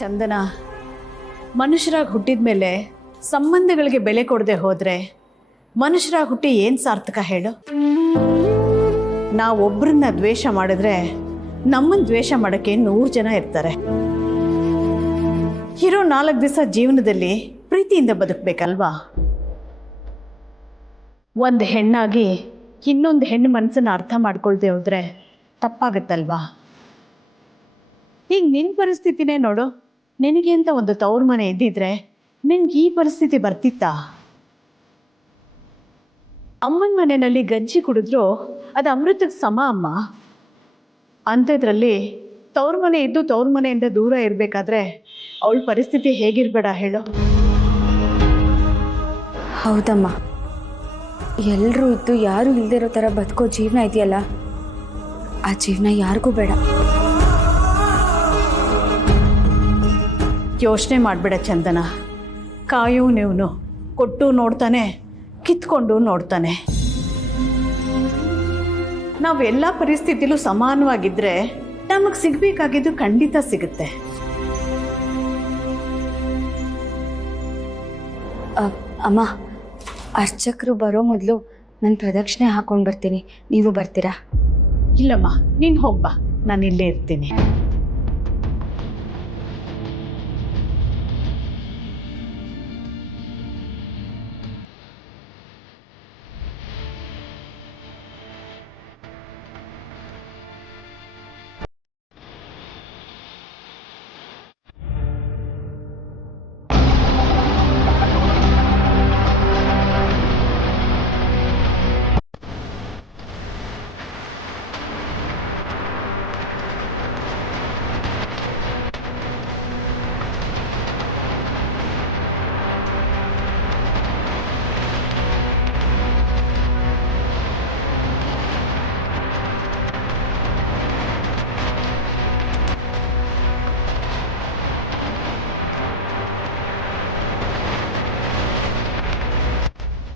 ಚಂದನ, ಮನುಷ್ಯರಾಗಿ ಹುಟ್ಟಿದ ಮೇಲೆ ಸಂಬಂಧಗಳಿಗೆ ಬೆಲೆ ಕೊಡದೆ ಹೋದರೆ ಮನುಷ್ಯರಾಗಿ ಹುಟ್ಟಿ ಏನು ಸಾರ್ಥಕ ಹೇಳು? ನಾವೊಬ್ಬರನ್ನ ದ್ವೇಷ ಮಾಡಿದ್ರೆ ನಮ್ಮನ್ನು ದ್ವೇಷ ಮಾಡೋಕ್ಕೆ 100 ಜನ ಇರ್ತಾರೆ. ಇರೋ 4 ದಿವಸ ಜೀವನದಲ್ಲಿ ಪ್ರೀತಿಯಿಂದ ಬದುಕಬೇಕಲ್ವಾ? ಒಂದು ಹೆಣ್ಣಾಗಿ ಇನ್ನೊಂದು ಹೆಣ್ಣು ಮನಸ್ಸನ್ನು ಅರ್ಥ ಮಾಡ್ಕೊಳ್ದೆ ಹೋದರೆ ತಪ್ಪಾಗತ್ತಲ್ವಾ? ಈಗ ನಿನ್ನ ಪರಿಸ್ಥಿತಿನೇ ನೋಡು. ನಿನಗೆ ಅಂತ ಒಂದು ತವ್ರ ಮನೆ ಇದ್ದಿದ್ರೆ ನಿನ್ಗೆ ಈ ಪರಿಸ್ಥಿತಿ ಬರ್ತಿತ್ತಾ? ಅಮ್ಮನ ಮನೆಯಲ್ಲಿ ಗಂಜಿ ಕುಡಿದ್ರು ಅದು ಅಮೃತಕ್ಕೆ ಸಮ ಅಮ್ಮ. ಅಂಥದ್ರಲ್ಲಿ ತವ್ರ ಮನೆ ಇದ್ದು ತವ್ರ ಮನೆಯಿಂದ ದೂರ ಇರಬೇಕಾದ್ರೆ ಅವಳ ಪರಿಸ್ಥಿತಿ ಹೇಗಿರ್ಬೇಡ ಹೇಳು? ಹೌದಮ್ಮ, ಎಲ್ಲರೂ ಇದ್ದು ಯಾರೂ ಇಲ್ದಿರೋ ಥರ ಬದುಕೋ ಜೀವನ ಇದೆಯಲ್ಲ, ಆ ಜೀವನ ಯಾರಿಗೂ ಬೇಡ. ಯೋಚನೆ ಮಾಡಬೇಡ ಚಂದನ. ಕಾಯೋನೇವನು ಕೊಟ್ಟು ನೋಡ್ತಾನೆ, ಕಿತ್ಕೊಂಡು ನೋಡ್ತಾನೆ. ನಾವೆಲ್ಲ ಪರಿಸ್ಥಿತಿಲೂ ಸಮಾನವಾಗಿದ್ದರೆ ನಮಗೆ ಸಿಗಬೇಕಾಗಿದ್ದು ಖಂಡಿತ ಸಿಗುತ್ತೆ. ಅಮ್ಮ, ಅರ್ಚಕರು ಬರೋ ಮೊದಲು ನಾನು ಪ್ರದಕ್ಷಿಣೆ ಹಾಕೊಂಡು ಬರ್ತೀನಿ, ನೀವು ಬರ್ತೀರಾ? ಇಲ್ಲಮ್ಮ, ನೀನು ಹೋಗ್ಬಾ, ನಾನು ಇಲ್ಲೇ ಇರ್ತೀನಿ.